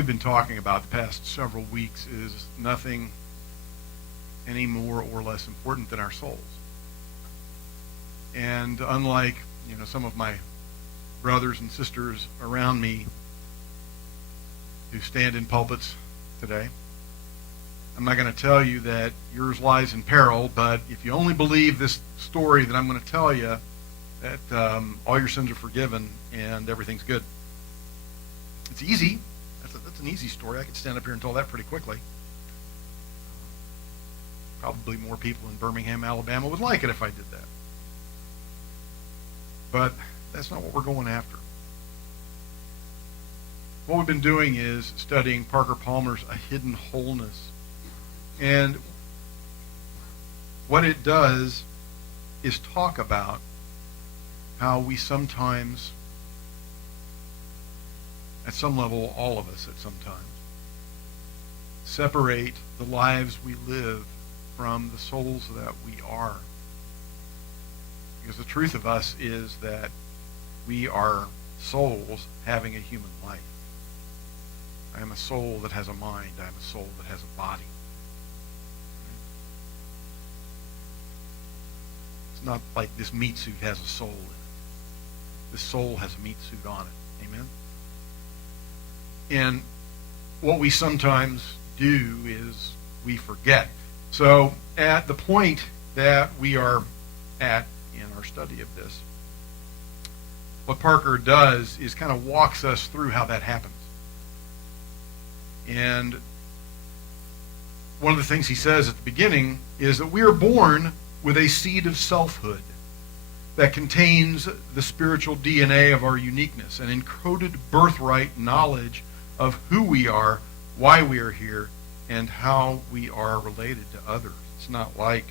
we've been talking about the past several weeks is nothing any more or less important than our souls. And unlike, some of my brothers and sisters around me who stand in pulpits today, I'm not going to tell you that yours lies in peril, but if you only believe this story that I'm going to tell you, that all your sins are forgiven and everything's good. It's easy. That's an easy story. I could stand up here and tell that pretty quickly. Probably more people in Birmingham, Alabama would like it if I did that. But that's not what we're going after. What we've been doing is studying Parker Palmer's A Hidden Wholeness. And what it does is talk about how we sometimes, at some level, all of us at some time, separate the lives we live from the souls that we are. Because the truth of us is that we are souls having a human life. I am a soul that has a mind. I am a soul that has a body. It's not like this meat suit has a soul in it. This soul has a meat suit on it. Amen? And what we sometimes do is we forget. So at the point that we are at in our study of this, what Parker does is kind of walks us through how that happens. And one of the things he says at the beginning is that we are born with a seed of selfhood that contains the spiritual DNA of our uniqueness, an encoded birthright knowledge of who we are, why we are here, and how we are related to others. It's not like,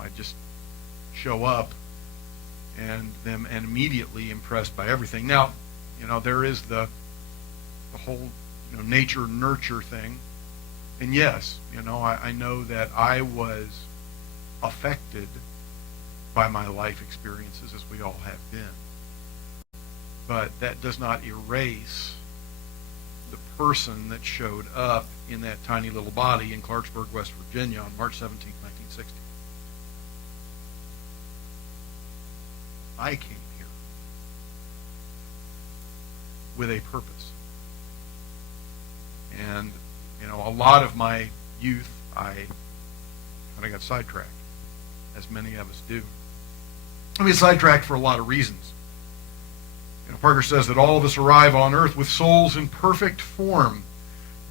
I just show up and immediately impressed by everything. Now, there is the whole nature nurture thing, and yes, I know that I was affected by my life experiences, as we all have been. But that does not erase the person that showed up in that tiny little body in Clarksburg, West Virginia on March 17, 1960. I came here with a purpose. And, a lot of my youth, I kind of got sidetracked, as many of us do. I mean, sidetracked for a lot of reasons. Parker says that all of us arrive on earth with souls in perfect form,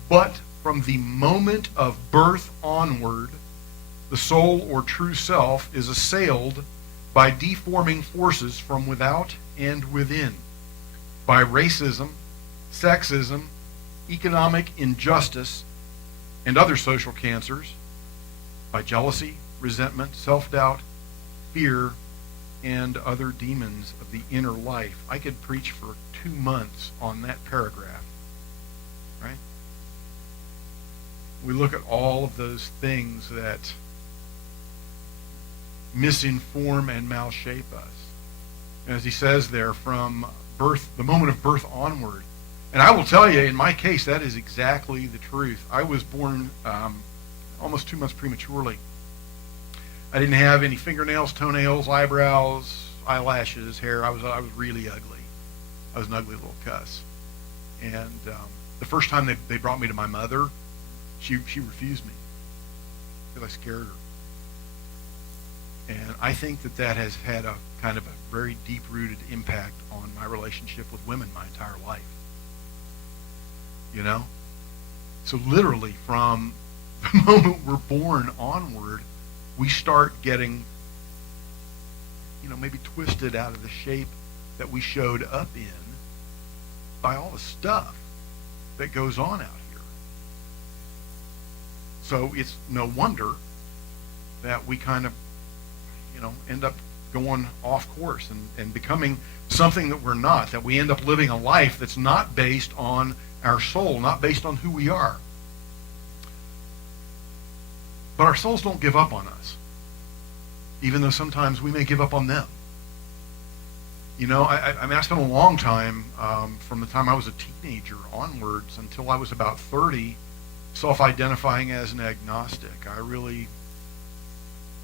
but from the moment of birth onward, the soul or true self is assailed by deforming forces from without and within, by racism, sexism, economic injustice, and other social cancers, by jealousy, resentment, self-doubt, fear, and other demons of the inner life. I could preach for 2 months on that paragraph, right? We look at all of those things that misinform and malshape us. And as he says there, from birth, the moment of birth onward. And I will tell you, in my case, that is exactly the truth. I was born almost 2 months prematurely. I didn't have any fingernails, toenails, eyebrows, eyelashes, hair. I was really ugly. I was an ugly little cuss. And the first time they brought me to my mother, she refused me because I scared her. And I think that has had a kind of a very deep-rooted impact on my relationship with women my entire life. So literally from the moment we're born onward, we start getting, maybe twisted out of the shape that we showed up in by all the stuff that goes on out here. So it's no wonder that we kind of, end up going off course and becoming something that we're not, that we end up living a life that's not based on our soul, not based on who we are. But our souls don't give up on us, even though sometimes we may give up on them. I mean, I spent a long time, from the time I was a teenager onwards until I was about 30, self-identifying as an agnostic. I really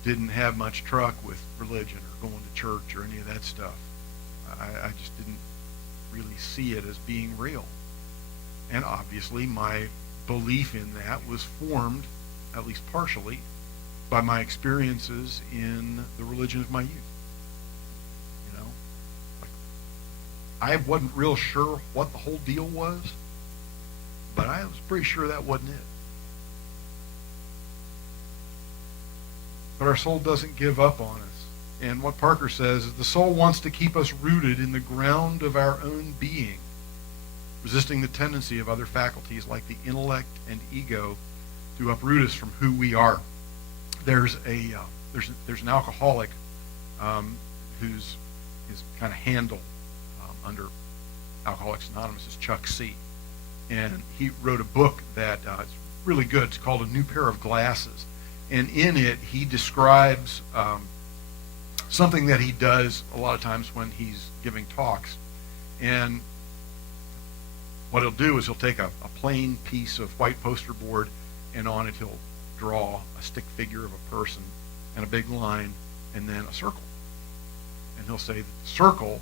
didn't have much truck with religion or going to church or any of that stuff. I just didn't really see it as being real. And obviously my belief in that was formed, at least partially, by my experiences in the religion of my youth. I wasn't real sure what the whole deal was, but I was pretty sure that wasn't it. But our soul doesn't give up on us. And what Parker says is the soul wants to keep us rooted in the ground of our own being, resisting the tendency of other faculties like the intellect and ego to uproot us from who we are. There's an alcoholic whose his kind of handle under Alcoholics Anonymous is Chuck C. And he wrote a book that is really good. It's called A New Pair of Glasses. And in it, he describes something that he does a lot of times when he's giving talks. And what he'll do is he'll take a plain piece of white poster board, and on it he'll draw a stick figure of a person and a big line and then a circle. And he'll say that the circle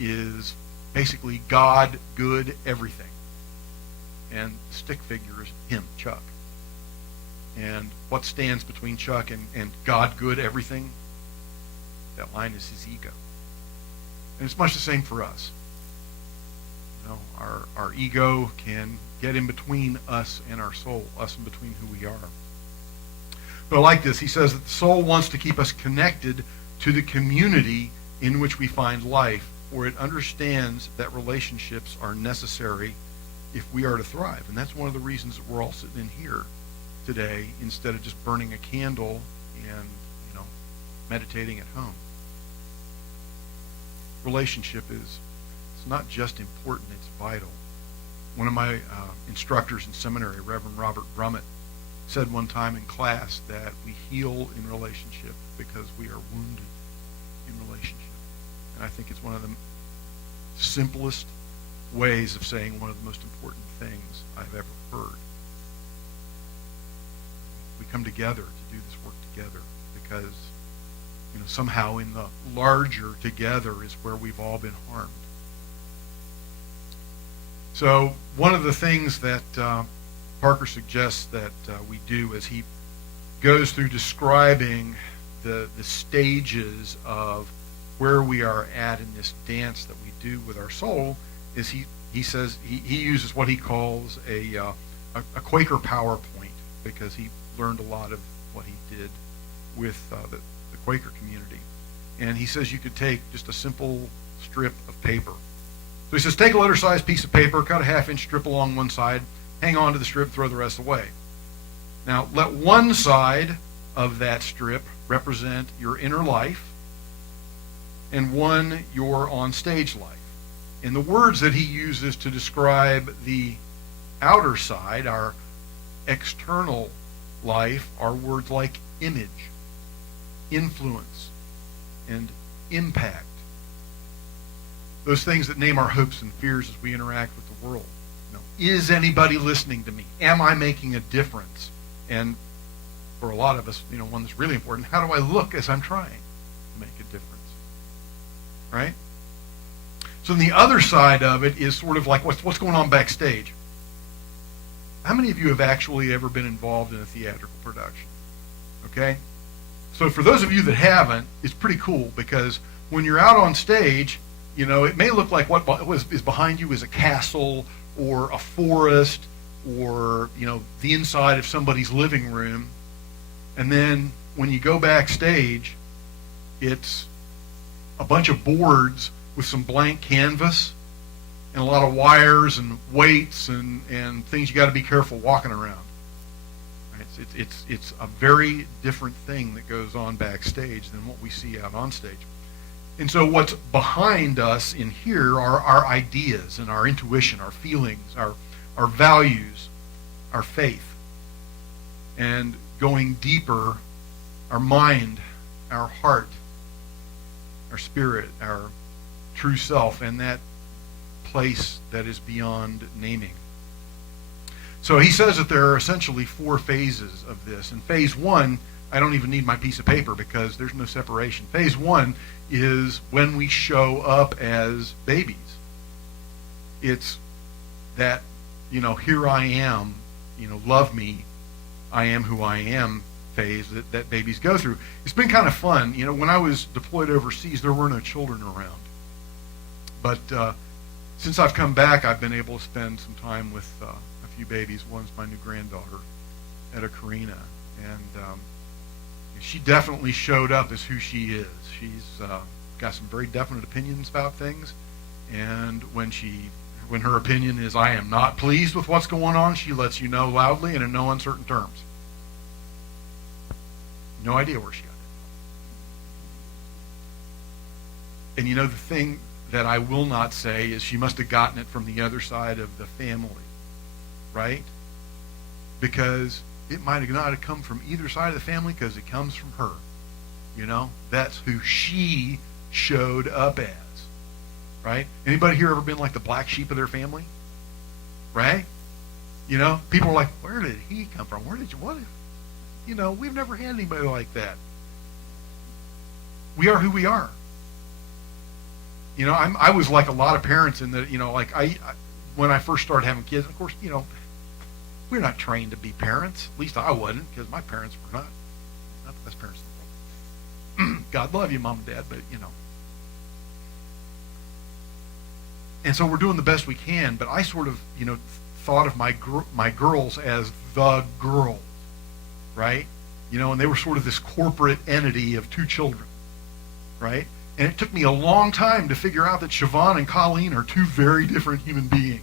is basically God, good, everything. And the stick figure is him, Chuck. And what stands between Chuck and God, good, everything? That line is his ego. And it's much the same for us. Our ego can get in between us and our soul, us in between who we are. But I like this. He says that the soul wants to keep us connected to the community in which we find life, for it understands that relationships are necessary if we are to thrive. And that's one of the reasons that we're all sitting in here today instead of just burning a candle and meditating at home. Relationship it's not just important, it's vital. One of my instructors in seminary, Reverend Robert Brummett, said one time in class that we heal in relationship because we are wounded in relationship. And I think it's one of the simplest ways of saying one of the most important things I've ever heard. We come together to do this work together because somehow in the larger together is where we've all been harmed. So one of the things that Parker suggests that we do as he goes through describing the stages of where we are at in this dance that we do with our soul is he says he uses what he calls a Quaker PowerPoint, because he learned a lot of what he did with the Quaker community. And he says you could take just a simple strip of paper. So he says take a letter-sized piece of paper, cut a half-inch strip along one side, hang on to the strip, throw the rest away. Now let one side of that strip represent your inner life, and one your on-stage life. And the words that he uses to describe the outer side, our external life, are words like image, influence, and impact. Those things that name our hopes and fears as we interact with the world. Is anybody listening to me? Am I making a difference? And for a lot of us, one that's really important, how do I look as I'm trying to make a difference? Right? So the other side of it is sort of like what's going on backstage. How many of you have actually ever been involved in a theatrical production? Okay? So for those of you that haven't, it's pretty cool, because when you're out on stage, it may look like what is behind you is a castle or a forest or, the inside of somebody's living room. And then when you go backstage, it's a bunch of boards with some blank canvas and a lot of wires and weights and things you got to be careful walking around. Right? It's a very different thing that goes on backstage than what we see out on stage. And so what's behind us in here are our ideas and our intuition, our feelings, our values, our faith. And going deeper, our mind, our heart, our spirit, our true self and that place that is beyond naming. So he says that there are essentially 4 phases of this. And phase 1, I don't even need my piece of paper because there's no separation. Phase 1 is when we show up as babies. It's that, here I am, love me, I am who I am phase that babies go through. It's been kind of fun. When I was deployed overseas, there were no children around. But since I've come back, I've been able to spend some time with a few babies. One's my new granddaughter, Etta Karina, and she definitely showed up as who she is. She's got some very definite opinions about things, and when her opinion is, I am not pleased with what's going on, she lets you know loudly and in no uncertain terms. No idea where she got it. And the thing that I will not say is she must have gotten it from the other side of the family, right? Because it might have not have come from either side of the family because it comes from her. That's who she showed up as, right? Anybody here ever been like the black sheep of their family? Right? People are like, where did he come from? Where did you, what? We've never had anybody like that. We are who we are. I was like a lot of parents in that, when I first started having kids, of course, we're not trained to be parents. At least I wasn't, because my parents were not the best parents in the world. God love you, Mom and Dad, but, And so we're doing the best we can, but I sort of, thought of my girls as the girls, right? And they were sort of this corporate entity of 2 children, right? And it took me a long time to figure out that Siobhan and Colleen are 2 very different human beings,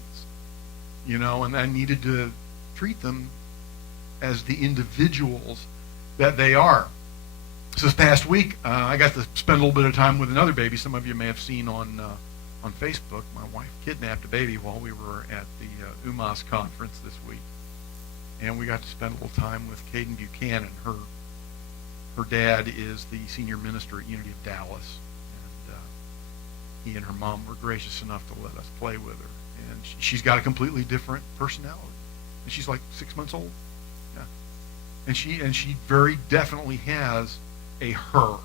and I needed to treat them as the individuals that they are. So this past week, I got to spend a little bit of time with another baby. Some of you may have seen on Facebook. My wife kidnapped a baby while we were at the UMass conference this week. And we got to spend a little time with Caden Buchanan. Her dad is the senior minister at Unity of Dallas. And he and her mom were gracious enough to let us play with her. And she's got a completely different personality. And she's like 6 months old. Yeah. And she very definitely has a her.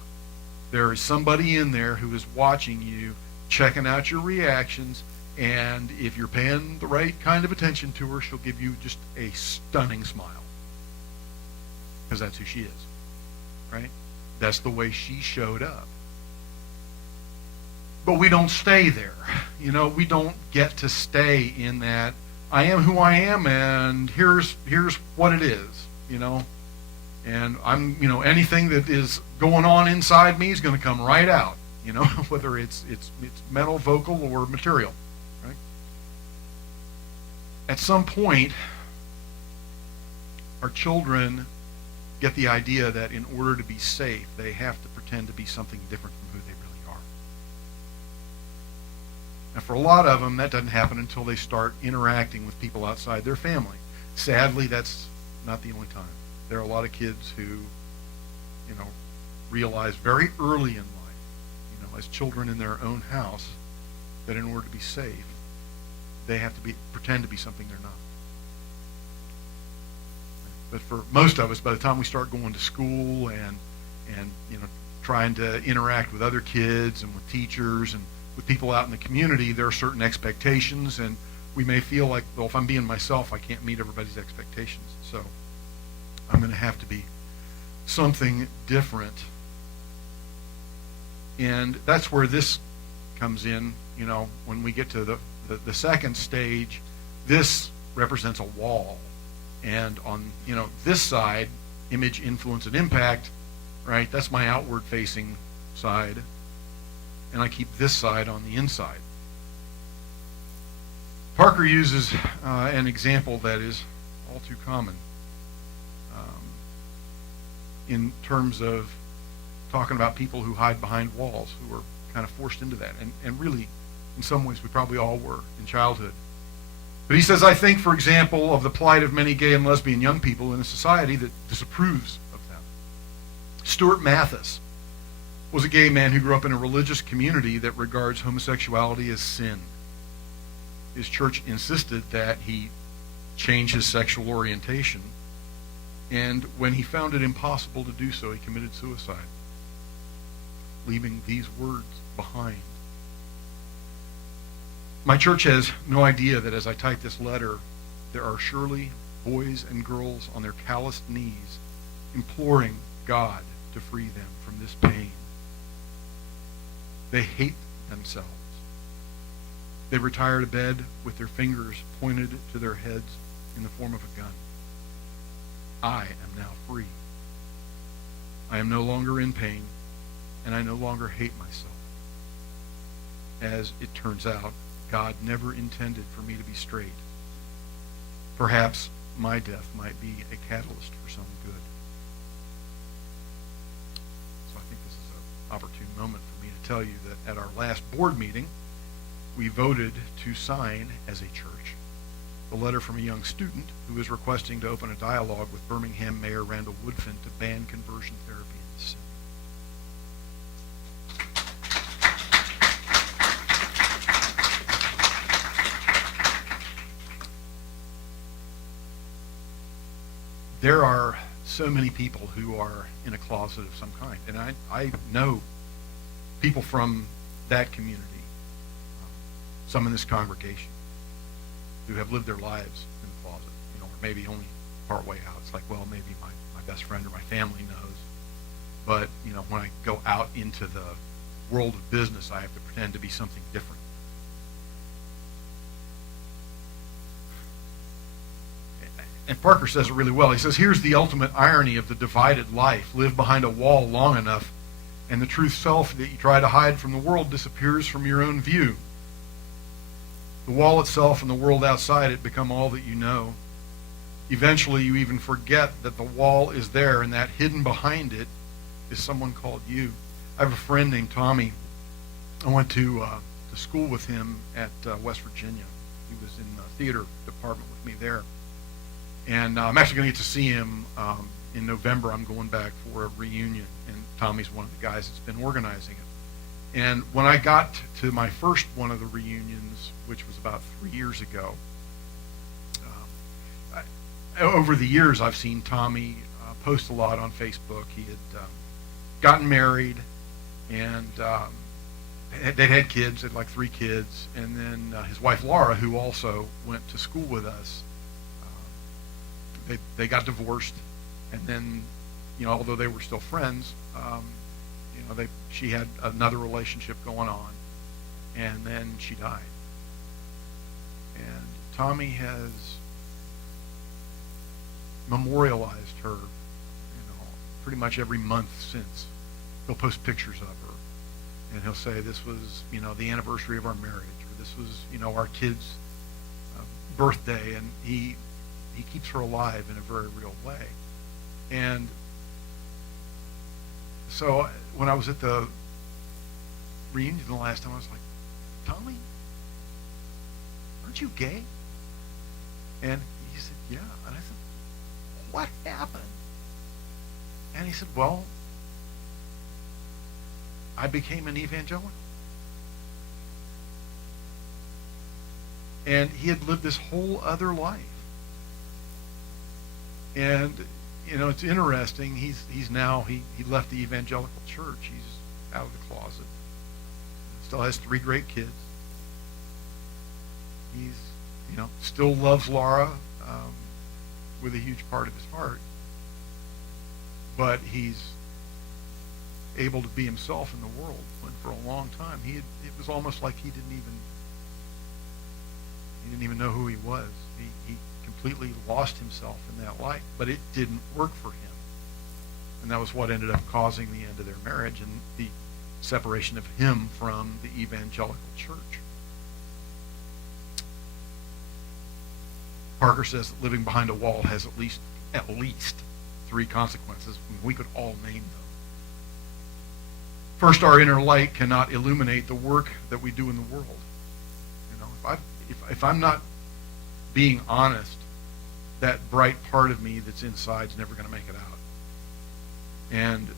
There is somebody in there who is watching you, checking out your reactions, and if you're paying the right kind of attention to her, she'll give you just a stunning smile. Because that's who she is, right? That's the way she showed up. But we don't stay there. We don't get to stay in that, I am who I am, and here's what it is, And I'm, anything that is going on inside me is going to come right out, whether it's mental, vocal, or material, right? At some point, our children get the idea that in order to be safe, they have to pretend to be something different from who they really are. And for a lot of them, that doesn't happen until they start interacting with people outside their family. Sadly, that's not the only time. There are a lot of kids who, realize very early in life, as children in their own house, that in order to be safe, they have to pretend to be something they're not. But for most of us, by the time we start going to school and trying to interact with other kids and with teachers and with people out in the community, there are certain expectations, and we may feel like, well, if I'm being myself, I can't meet everybody's expectations. So I'm going to have to be something different. And that's where this comes in, when we get to the second stage. This represents a wall. And on, this side, image, influence, and impact, right? That's my outward facing side. And I keep this side on the inside. Parker uses an example that is all too common in terms of talking about people who hide behind walls, who are kind of forced into that. And really, in some ways, we probably all were in childhood. But he says, I think, for example, of the plight of many gay and lesbian young people in a society that disapproves of them. Stuart Mathis was a gay man who grew up in a religious community that regards homosexuality as sin. His church insisted that he change his sexual orientation, and when he found it impossible to do so, he committed suicide, leaving these words behind. My church has no idea that as I type this letter, there are surely boys and girls on their calloused knees imploring God to free them from this pain. They hate themselves. They retire to bed with their fingers pointed to their heads in the form of a gun. I am now free. I am no longer in pain, and I no longer hate myself. As it turns out, God never intended for me to be straight. Perhaps my death might be a catalyst for some good. So I think this is an opportune moment for me to tell you that at our last board meeting, we voted to sign as a church the letter from a young student who is requesting to open a dialogue with Birmingham Mayor Randall Woodfin to ban conversion therapy in the city. There are so many people who are in a closet of some kind, and I know people from that community, some in this congregation, who have lived their lives in the closet, or maybe only part way out. It's like, well, maybe my best friend or my family knows, but when I go out into the world of business, I have to pretend to be something different. And Parker says it really well. He says, here's the ultimate irony of the divided life. Live behind a wall long enough, and the truth self that you try to hide from the world disappears from your own view. The wall itself and the world outside it become all that you know. Eventually, you even forget that the wall is there, and that hidden behind it is someone called you. I have a friend named Tommy. I went to school with him at West Virginia. He was in the theater department with me there. And I'm actually going to get to see him in November. I'm going back for a reunion, and Tommy's one of the guys that's been organizing it. And when I got to my first one of the reunions, which was about 3 years ago, over the years I've seen Tommy post a lot on Facebook. He had gotten married, and they'd had kids, they'd like 3 kids, and then his wife Laura, who also went to school with us, they got divorced, and then, although they were still friends, she had another relationship going on, and then she died. And Tommy has memorialized her, pretty much every month since. He'll post pictures of her, and he'll say this was, the anniversary of our marriage, or this was, our kid's birthday, and he keeps her alive in a very real way. And so when I was at the reunion the last time, I was like, Tommy, aren't you gay? And he said, yeah. And I said, what happened? And he said, well, I became an evangelical. And he had lived this whole other life. And it's interesting. He's now he left the evangelical church. He's out of the closet. Still has 3 great kids. He's still loves Laura with a huge part of his heart. But he's able to be himself in the world. When for a long time it was almost like he didn't even know who he was. He completely lost himself in that life, but it didn't work for him. And that was what ended up causing the end of their marriage and the separation of him from the evangelical church. Parker says that living behind a wall has at least 3 consequences. We could all name them. First, our inner light cannot illuminate the work that we do in the world. If I'm not being honest, that bright part of me that's inside is never going to make it out. And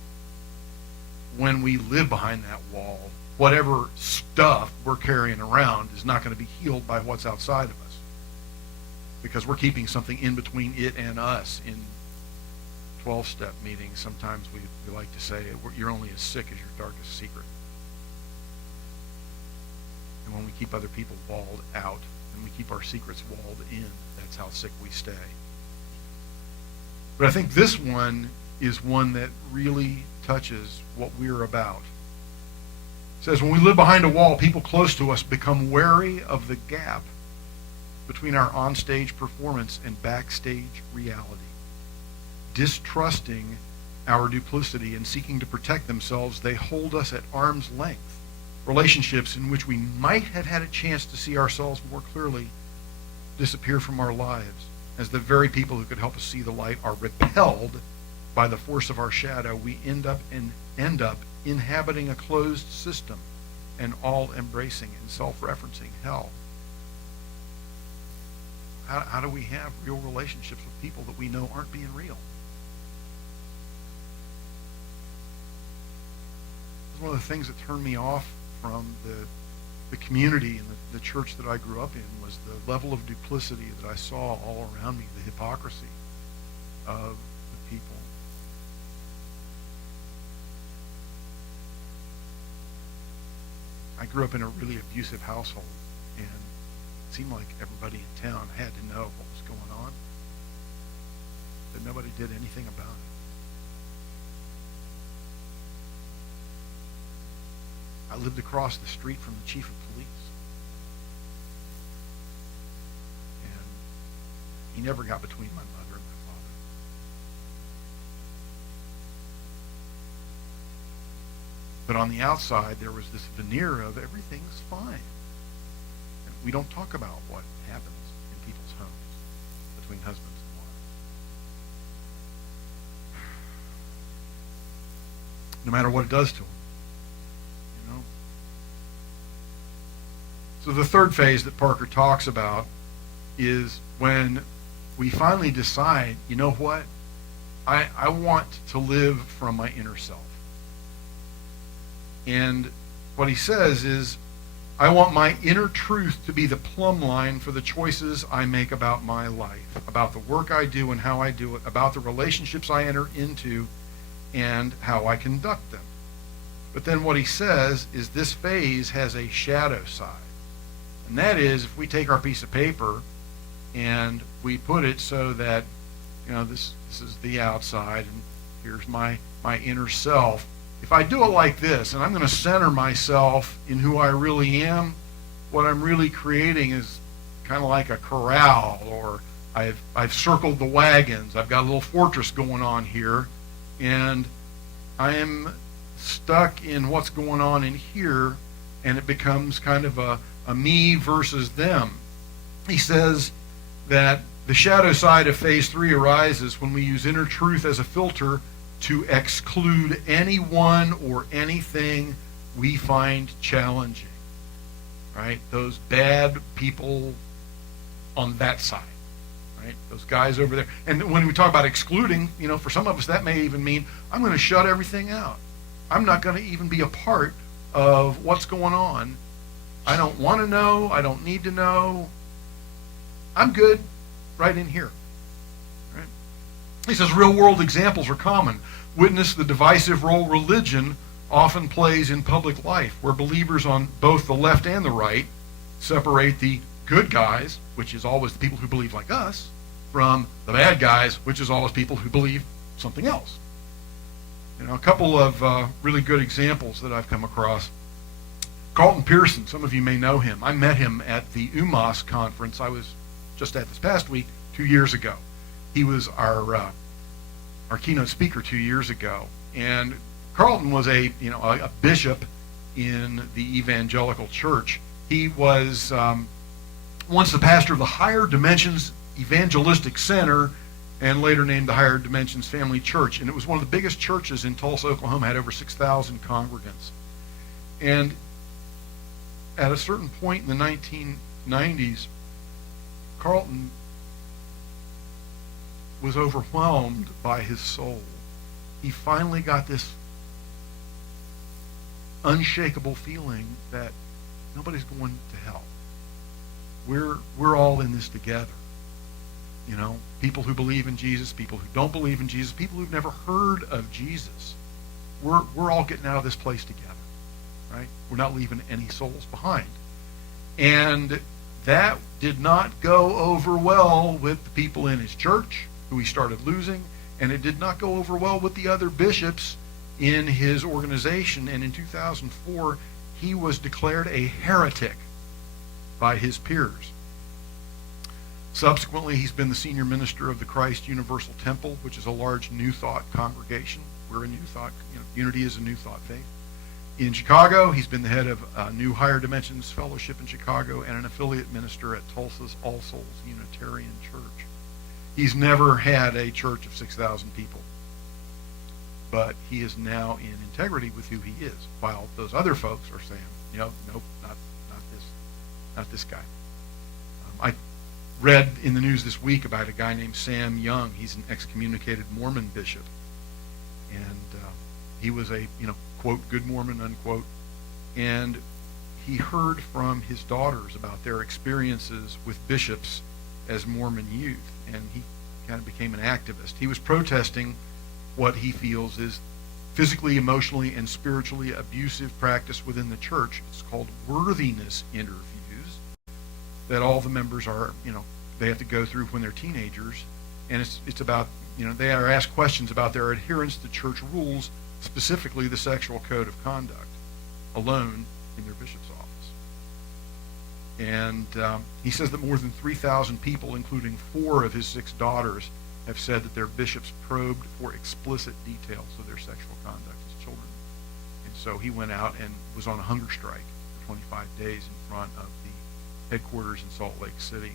when we live behind that wall, whatever stuff we're carrying around is not going to be healed by what's outside of us, because we're keeping something in between it and us. In 12-step meetings, sometimes we like to say, you're only as sick as your darkest secret. And when we keep other people walled out and we keep our secrets walled in, that's how sick we stay. But I think this one is one that really touches what we're about. It says, when we live behind a wall, people close to us become wary of the gap between our onstage performance and backstage reality. Distrusting our duplicity and seeking to protect themselves, they hold us at arm's length. Relationships in which we might have had a chance to see ourselves more clearly disappear from our lives, as the very people who could help us see the light are repelled by the force of our shadow. We end up inhabiting a closed system and all-embracing and self-referencing hell. How do we have real relationships with people that we know aren't being real? It's one of the things that turned me off from the community and the church that I grew up in, was the level of duplicity that I saw all around me, the hypocrisy of the people. I grew up in a really abusive household, and it seemed like everybody in town had to know what was going on, but nobody did anything about it. I lived across the street from the chief of police, and he never got between my mother and my father. But on the outside, there was this veneer of everything's fine. And we don't talk about what happens in people's homes between husbands and wives. No matter what it does to them. So the third phase that Parker talks about is when we finally decide, you know what, I want to live from my inner self. And what he says is, I want my inner truth to be the plumb line for the choices I make about my life, about the work I do and how I do it, about the relationships I enter into and how I conduct them. But then what he says is this phase has a shadow side. And that is, if we take our piece of paper and we put it so that, this is the outside and here's my inner self. If I do it like this, and I'm going to center myself in who I really am, what I'm really creating is kind of like a corral, or I've circled the wagons. I've got a little fortress going on here, and I am stuck in what's going on in here, and it becomes kind of a me versus them. He says that the shadow side of phase 3 arises when we use inner truth as a filter to exclude anyone or anything we find challenging. Right? Those bad people on that side. Right? Those guys over there. And when we talk about excluding, for some of us that may even mean I'm going to shut everything out. I'm not going to even be a part of what's going on. I don't want to know. I don't need to know. I'm good right in here. Right? He says real world examples are common. Witness the divisive role religion often plays in public life, where believers on both the left and the right separate the good guys, which is always the people who believe like us, from the bad guys, which is always people who believe something else. A couple of really good examples that I've come across. Carlton Pearson, some of you may know him. I met him at the UMass conference I was just at this past week 2 years ago. He was our keynote speaker 2 years ago. And Carlton was a bishop in the evangelical church. He was once the pastor of the Higher Dimensions Evangelistic Center, and later named the Higher Dimensions Family Church. And it was one of the biggest churches in Tulsa, Oklahoma, had over 6,000 congregants. And at a certain point in the 1990s, Carlton was overwhelmed by his soul. He finally got this unshakable feeling that nobody's going to hell. We're all in this together. You know, people who believe in Jesus, people who don't believe in Jesus, people who've never heard of Jesus. We're all getting out of this place together, right? We're not leaving any souls behind. And that did not go over well with the people in his church, who he started losing, and it did not go over well with the other bishops in his organization. And in 2004, he was declared a heretic by his peers. Subsequently, he's been the senior minister of the Christ Universal Temple, which is a large New Thought congregation. We're a New Thought, Unity is a New Thought faith. In Chicago, he's been the head of New Higher Dimensions Fellowship in Chicago and an affiliate minister at Tulsa's All Souls Unitarian Church. He's never had a church of 6,000 people, but he is now in integrity with who he is, while those other folks are saying, nope, not this guy. I read in the news this week about a guy named Sam Young. He's an excommunicated Mormon bishop, and he was a quote good Mormon unquote, and he heard from his daughters about their experiences with bishops as Mormon youth, and he kind of became an activist. He was protesting what he feels is physically, emotionally, and spiritually abusive practice within the church. It's called worthiness interviews that all the members are, they have to go through when they're teenagers, and it's about, they are asked questions about their adherence to church rules, specifically the sexual code of conduct, alone in their bishop's office. And he says that more than 3,000 people, including 4 of his 6 daughters, have said that their bishops probed for explicit details of their sexual conduct as children. And so he went out and was on a hunger strike for 25 days in front of the headquarters in Salt Lake City.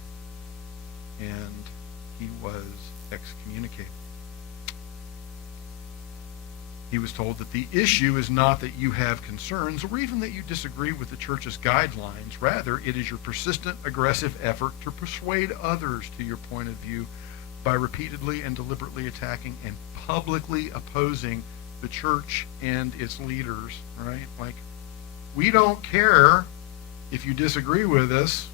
And he was excommunicated. He was told that the issue is not that you have concerns or even that you disagree with the church's guidelines. Rather, it is your persistent, aggressive effort to persuade others to your point of view by repeatedly and deliberately attacking and publicly opposing the church and its leaders, right? Like, we don't care if you disagree with us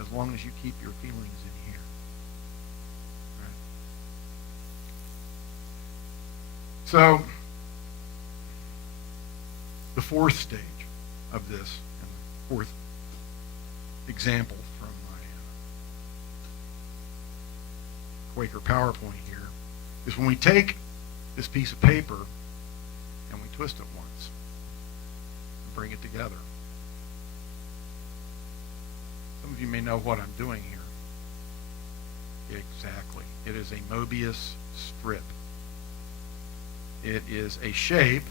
as long as you keep your feelings in here. Right? So, the 4th stage of this, and the 4th example from my Quaker PowerPoint here, is when we take this piece of paper and we twist it once and bring it together. Some of you may know what I'm doing here. Exactly. It is a Mobius strip. It is a shape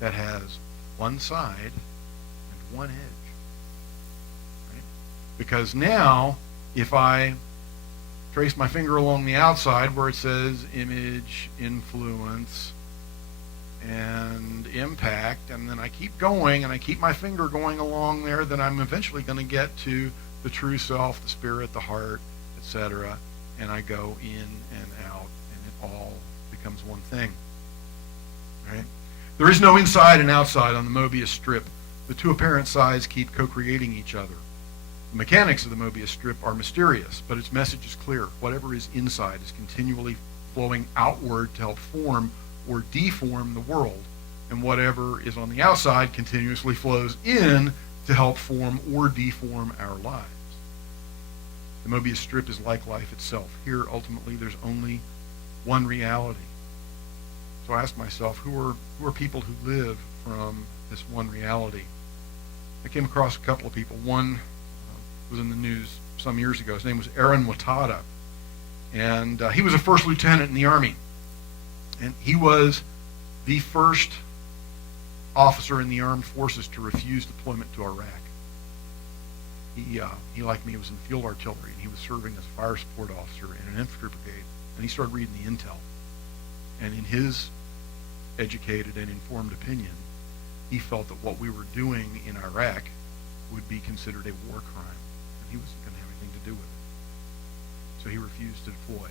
that has one side and one edge. Right? Because now, if I trace my finger along the outside where it says image, influence, and impact, and then I keep going and I keep my finger going along there, then I'm eventually going to get to the true self, the spirit, the heart, etc. And I go in and out, and it all becomes one thing. Right? There is no inside and outside on the Mobius strip. The 2 apparent sides keep co-creating each other. The mechanics of the Mobius strip are mysterious, but its message is clear. Whatever is inside is continually flowing outward to help form or deform the world, and whatever is on the outside continuously flows in to help form or deform our lives. The Mobius strip is like life itself. Here, ultimately, there's only one reality. So I asked myself, who are people who live from this one reality? I came across a couple of people. One was in the news some years ago. His name was Aaron Watada, and he was a first lieutenant in the Army. And he was the first officer in the armed forces to refuse deployment to Iraq. He like me, was in field artillery, and he was serving as a fire support officer in an infantry brigade. And he started reading the intel. And in his educated and informed opinion, he felt that what we were doing in Iraq would be considered a war crime, and he wasn't going to have anything to do with it. So he refused to deploy.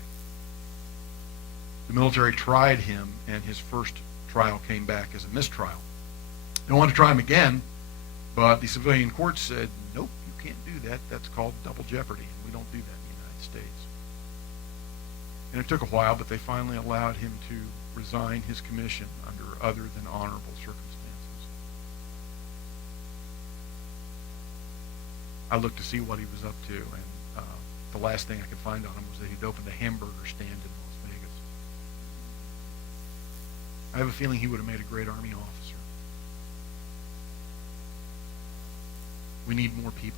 The military tried him, and his first trial came back as a mistrial. They wanted to try him again, but the civilian court said, nope, you can't do that. That's called double jeopardy, and we don't do that in the United States. And it took a while, but they finally allowed him to resign his commission under other than honorable circumstances. I looked to see what he was up to, and the last thing I could find on him was that he'd opened a hamburger stand in Las Vegas. I have a feeling he would have made a great Army officer. We need more people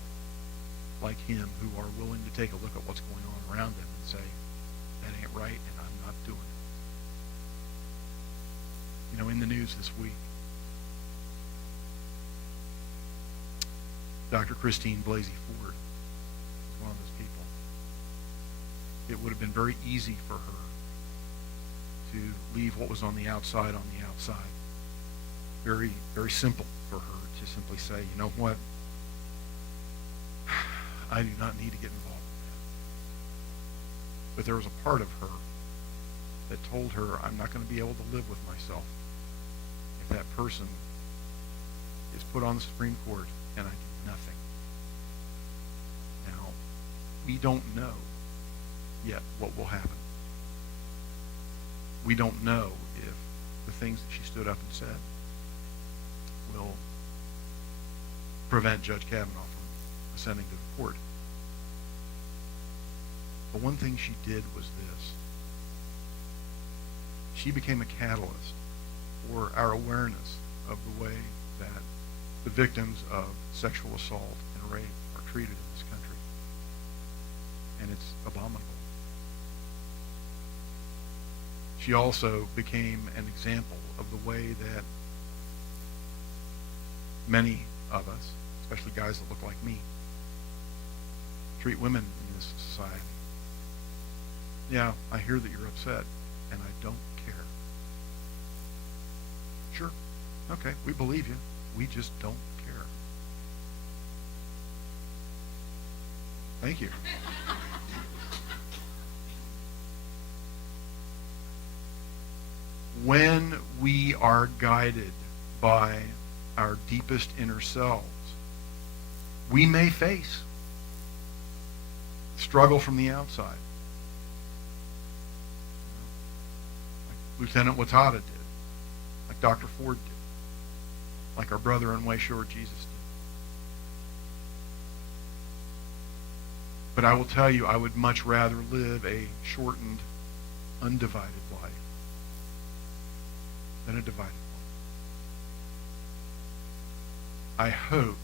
like him who are willing to take a look at what's going on around them and say, that ain't right, and I'm not doing it. You know, in the news this week, Dr. Christine Blasey Ford was one of those people. It would have been very easy for her to leave what was on the outside. Very, very simple for her to simply say, you know what? I do not need to get involved in that. But there was a part of her that told her, I'm not going to be able to live with myself if that person is put on the Supreme Court and I do nothing. Now, we don't know yet what will happen. We don't know if the things that she stood up and said will prevent Judge Kavanaugh from ascending to the court. But one thing she did was this. She became a catalyst for our awareness of the way that the victims of sexual assault and rape are treated in this country. And it's abominable. She also became an example of the way that many of us, especially guys that look like me, treat women in this society. Yeah, I hear that you're upset, and I don't care. Sure, okay, we believe you. We just don't care. Thank you. When we are guided by our deepest inner selves, we may face struggle from the outside. Like Lieutenant Watada did, like Dr. Ford did, like our brother in Way Short Jesus did. But I will tell you, I would much rather live a shortened, undivided life than a divided one. I hope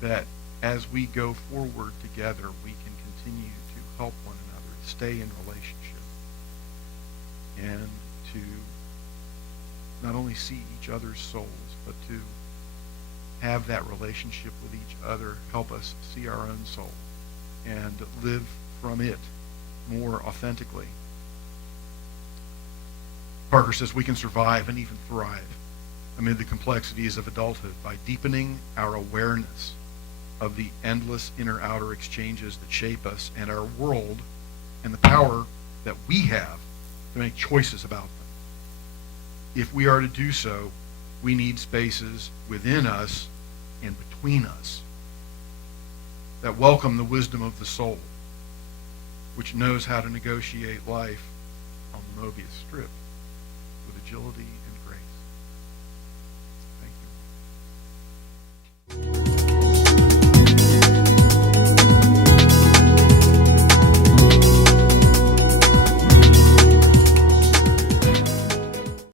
that as we go forward together, we can continue to help one another to stay in relationship and to not only see each other's souls, but to have that relationship with each other help us see our own soul and live from it more authentically. Parker says we can survive and even thrive amid the complexities of adulthood by deepening our awareness of the endless inner-outer exchanges that shape us and our world and the power that we have to make choices about them. If we are to do so, we need spaces within us and between us that welcome the wisdom of the soul, which knows how to negotiate life on the Mobius Strip with agility